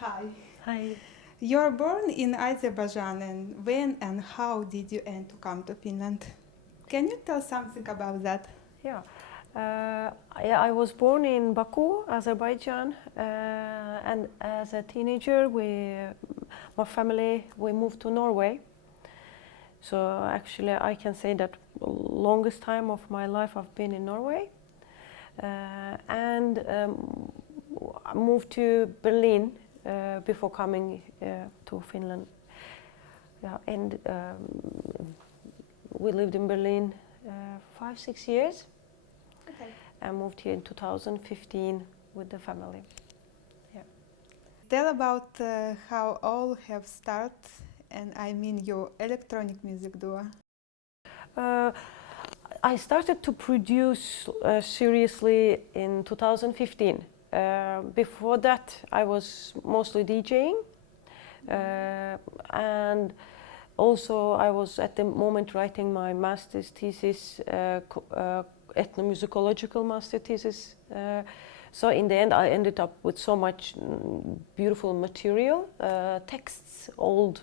Hi. Hi. You're born in Azerbaijan, and when and how did you end to come to Finland? Can you tell something about that? Yeah. I was born in Baku, Azerbaijan, and as a teenager, my family, we moved to Norway. So actually, I can say that longest time of my life I've been in Norway, and I moved to Berlin before coming to Finland. Yeah, and we lived in Berlin 5-6 years. Okay. I moved here in 2015 with the family. Yeah. Tell about how all have started, and I mean your electronic music duo. I started to produce seriously in 2015. Before that, I was mostly DJing, and also I was at the moment writing my master's thesis, ethnomusicological master thesis. So in the end, I ended up with so much beautiful material, texts, old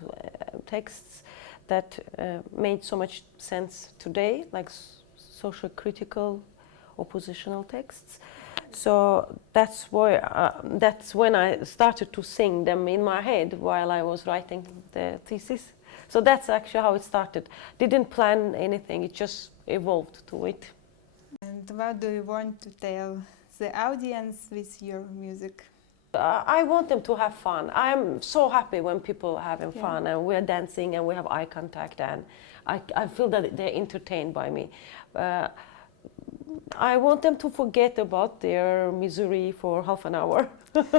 texts that made so much sense today, like social critical, oppositional texts. So that's when I started to sing them in my head while I was writing the thesis. So that's actually how it started. Didn't plan anything, it just evolved to it. And what do you want to tell the audience with your music? I want them to have fun. I'm so happy when people are having fun and we're dancing and we have eye contact, and I feel that they're entertained by me. I want them to forget about their misery for half an hour. Okay.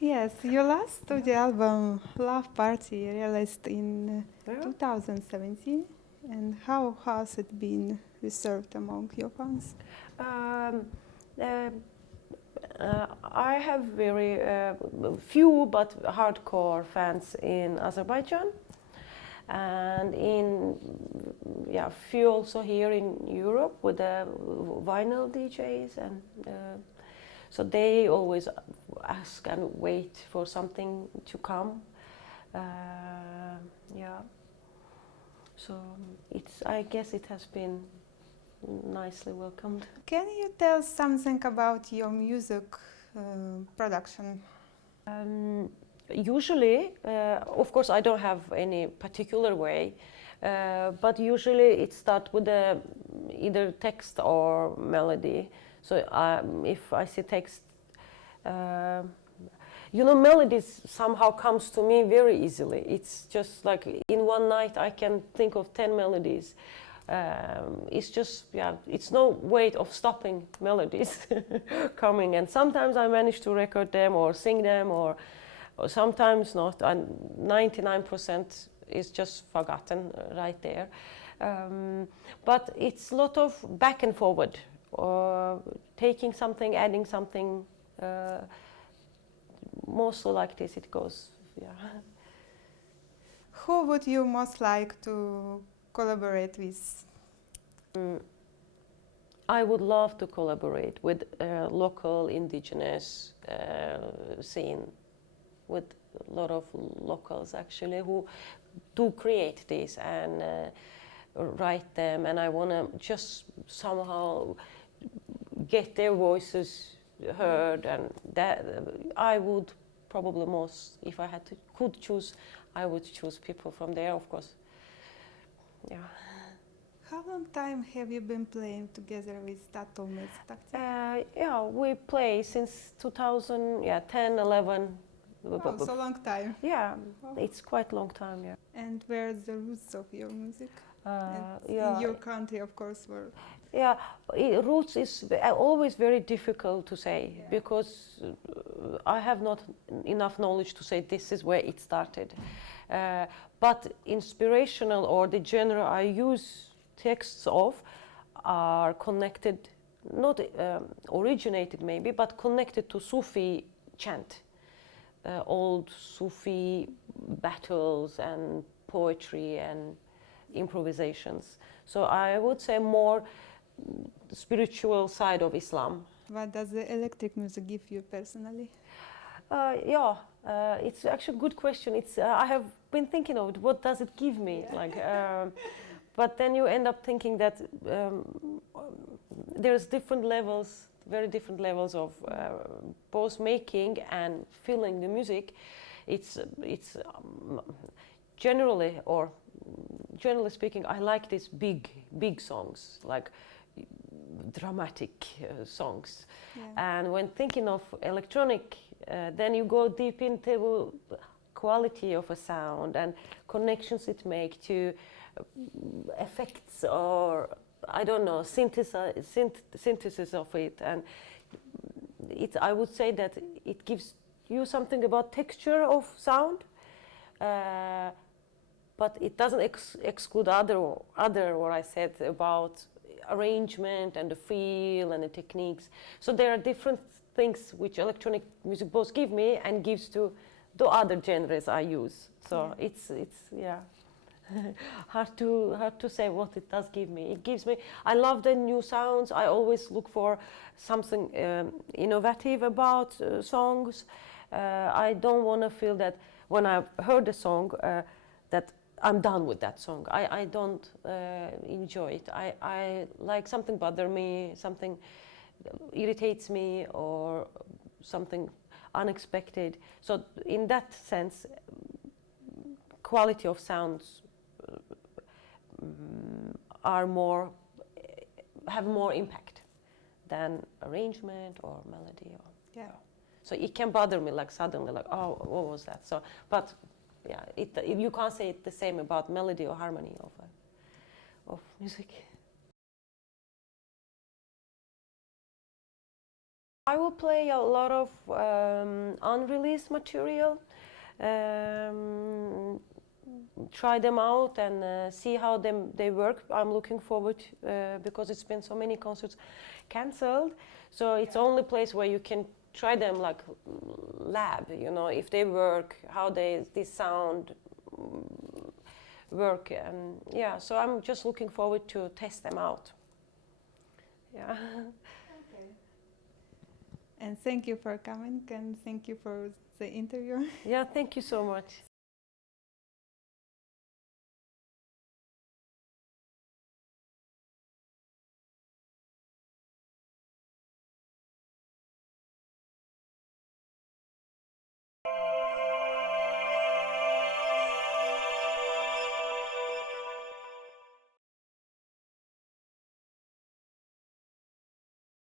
Yes, your last studio album, Love Party, released in 2017. And how has it been received among your fans? I have very few but hardcore fans in Azerbaijan, and few also here in Europe with the vinyl DJs, and so they always ask and wait for something to come. So I guess it has been nicely welcomed. Can you tell something about your music production? Usually, of course, I don't have any particular way, but usually it starts with either text or melody. So if I see text, melodies somehow comes to me very easily. It's just like in one night I can think of 10 melodies. It's just, it's no way of stopping melodies coming. And sometimes I manage to record them or sing them, or sometimes not. And 99% is just forgotten right there. But it's a lot of back and forward, taking something, adding something. Mostly like this it goes. Who would you most like to collaborate with? I would love to collaborate with local indigenous scene, with a lot of locals actually who do create this and write them, and I want to just somehow get their voices heard, and that I would probably most, if I could choose, I would choose people from there, of course. Yeah. How long time have you been playing together with Tato Metstakti? We play since 2010, 11. Wow, so long time. Yeah, it's quite a long time, yeah. And where are the roots of your music? In your country, of course, where? Yeah, roots is always very difficult to say, because I have not enough knowledge to say this is where it started. But inspirational, or the genre I use texts of, are connected, not originated maybe, but connected to Sufi chant, old Sufi battles and poetry and improvisations. So I would say more spiritual side of Islam. what does the electric music give you personally? It's actually a good question. I have been thinking of it. What does it give me? But then you end up thinking that there's different levels, very different levels of both making and feeling the music. It's generally speaking, I like these big songs, like dramatic songs. Yeah. And when thinking of electronic, then you go deep into quality of a sound and connections it make to effects, or I don't know, synthesis of it. And I would say that it gives you something about texture of sound, but it doesn't exclude other what I said about arrangement and the feel and the techniques. So there are different things which electronic music both give me and gives to the other genres I use. So it's hard to say what it does give me. It gives me, I love the new sounds. I always look for something innovative about songs. I don't want to feel that when I've heard a song that I'm done with that song. I don't enjoy it. I like something bother me, something irritates me, or something unexpected. So in that sense, quality of sounds have more impact than arrangement or melody. So it can bother me, like suddenly, like, oh, what was that? So, but yeah, you can't say it the same about melody or harmony of music. I will play a lot of unreleased material, try them out and see how they work. I'm looking forward because it's been so many concerts cancelled, so it's only place where you can try them, like lab, if they work, how this sound work, and so I'm just looking forward to test them out. Okay. And thank you for coming, and thank you for the interview. Thank you so much.